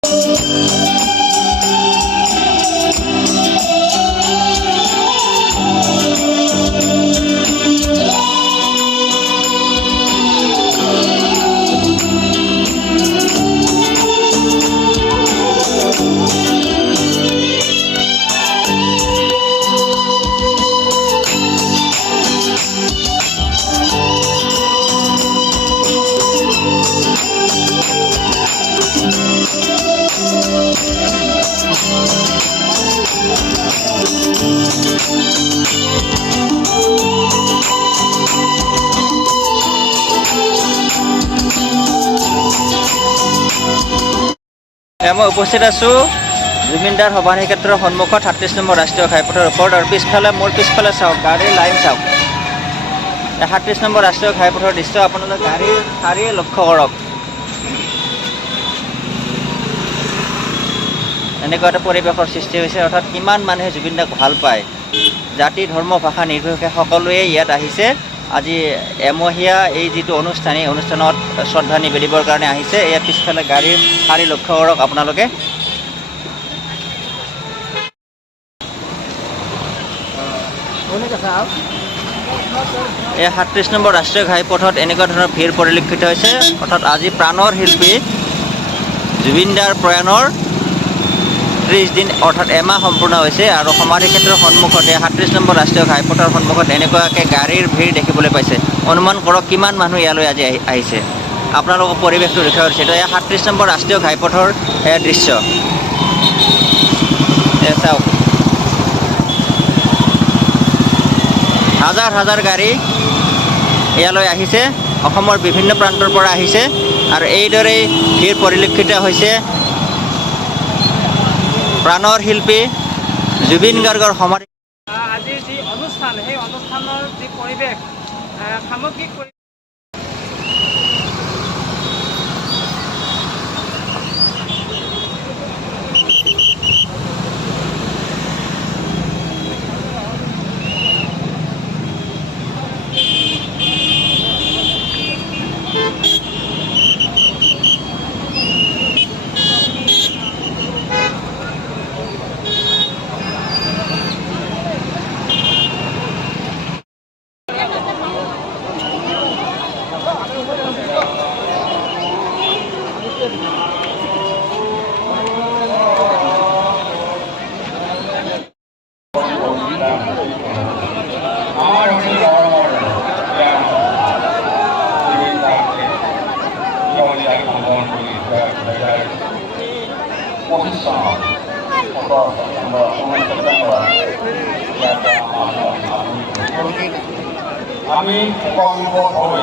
मैं उपस्थित आছোঁ জুবিনদাৰ সভানী ক্ষেত্ৰৰ সন্মুখত ৩৭ নম্বৰ ৰাষ্ট্ৰীয় ঘাইপথৰ ওপৰত আৰু পিছফালে মোৰ পিছফালে চাওক গাড়ীৰ লাইন চাওক ৩৭ নম্বৰ ৰাষ্ট্ৰীয় ঘাইপথৰ দৃশ্য আপোনালোকে গাড়ীৰ শাৰীয়ে লক্ষ্য কৰক। এনেকুৱা এটা পৰিৱেশৰ সৃষ্টি হৈছে অৰ্থাৎ কিমান মানুহে জুবিনদাক ভাল পায়। জাতি ধৰ্ম ভাষা নিৰ্বিশেষে সকলোৱে ইয়াত আহিছে। আজি এমহীয়া এই যিটো অনুষ্ঠান এই অনুষ্ঠানত শ্ৰদ্ধা নিবেদিবৰ কাৰণে আহিছে। ইয়াৰ পিছফালে গাড়ীৰ শাৰী লক্ষ্য কৰক আপোনালোকে। এই ৩৭ নম্বৰ ৰাষ্ট্ৰীয় ঘাইপথত এনেকুৱা ধৰণৰ ভিৰ পৰিলক্ষিত হৈছে অৰ্থাৎ আজি প্ৰাণৰ শিল্পী জুবিনদাৰ প্ৰয়াণৰ ৩০ দিন অৰ্থাৎ এমাহ সম্পূৰ্ণ হৈছে আৰু সমাধি ক্ষেত্ৰৰ সন্মুখতে ৩৭ নম্বৰ ৰাষ্ট্ৰীয় ঘাইপথৰ সন্মুখত এনেকুৱাকৈ গাড়ীৰ ভিৰ দেখিবলৈ পাইছে। অনুমান কৰক কিমান মানুহ ইয়ালৈ আজি আহিছে। আপোনালোকৰ পৰিৱেশটো দেখুৱাই দিছে। এইটো ৩৭ নম্বৰ ৰাষ্ট্ৰীয় ঘাইপথৰ দৃশ্য চাওক। হাজাৰ হাজাৰ গাড়ী ইয়ালৈ আহিছে, অসমৰ বিভিন্ন প্ৰান্তৰ পৰা আহিছে আৰু এইদৰেই ভিৰ পৰিলক্ষিত হৈছে প্ৰাণৰ শিল্পী জুবিন গাৰ্গৰ সমাধি। আজিৰ যি অনুষ্ঠান সেই অনুষ্ঠানৰ যি পৰিৱেশ সামগ্ৰিক আমি উপকৃত হই